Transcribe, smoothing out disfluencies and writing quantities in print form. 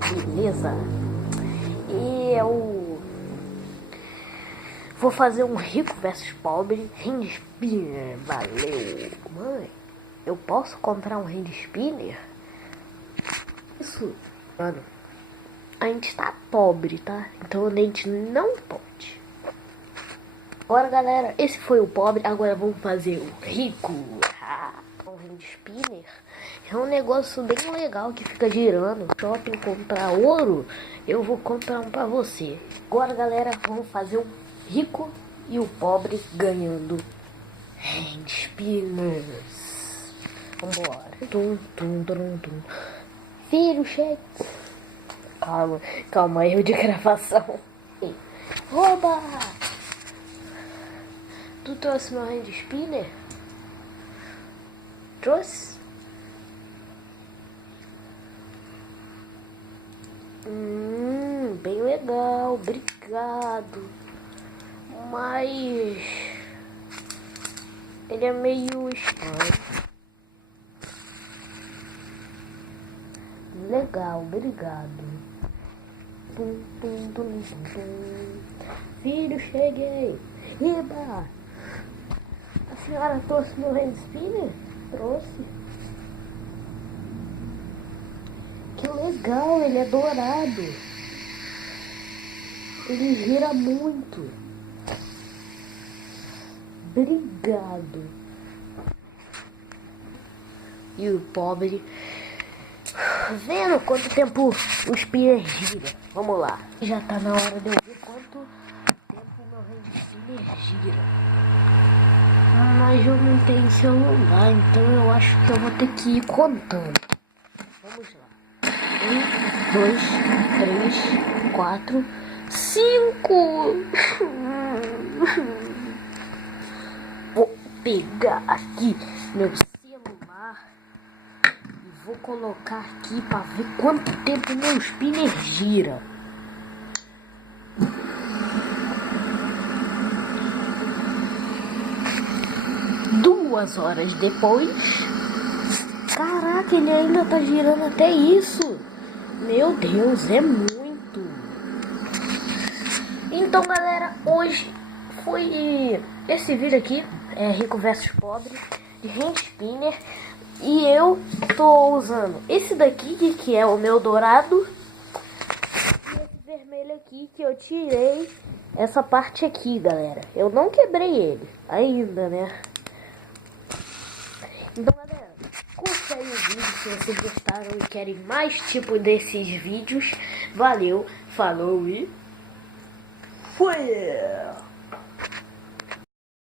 Beleza? Eu vou fazer um rico versus pobre hand spinner. Valeu. Mãe, eu posso comprar um hand spinner? Isso, mano, a gente tá pobre, tá? Então a gente não pode. Agora, galera, esse foi o pobre. Agora vamos fazer o rico. Um hand spinner é um negócio bem legal que fica girando. Shopping comprar ouro, eu vou comprar um pra você. Agora, galera, vamos fazer o rico e o pobre ganhando hand spinners. Vambora. Tum, tum, tum, tum. Filho, chega. Calma, erro de gravação. Rouba! Tu trouxe meu hand spinner? Trouxe? Bem legal, obrigado. Mas ele é meio estranho. Legal, obrigado. Pum, pum, pum, pum, pum. Filho, cheguei. Eba! A senhora trouxe meu hand spinner? Trouxe. Que legal, ele é dourado. Ele gira muito. Obrigado. E o pobre vendo quanto tempo o spinner gira. Vamos lá. Já tá na hora de eu ver quanto tempo meu hand spinner gira. Mas eu não tenho celular, então eu acho que eu vou ter que ir contando. Vamos lá. 1, 2, 3, 4, 5. Vou pegar aqui meu celular e vou colocar aqui para ver quanto tempo meu spinner gira. Duas horas depois. Caraca, ele ainda tá girando até isso. Meu Deus, é muito. Então, galera, hoje foi esse vídeo aqui, rico versus pobre, de hand spinner. E eu tô usando esse daqui, que é o meu dourado, e esse vermelho aqui, que eu tirei essa parte aqui, galera. Eu não quebrei ele ainda, né? Então, galera, curte aí o vídeo se vocês gostaram e querem mais tipo desses vídeos. Valeu, falou e fui!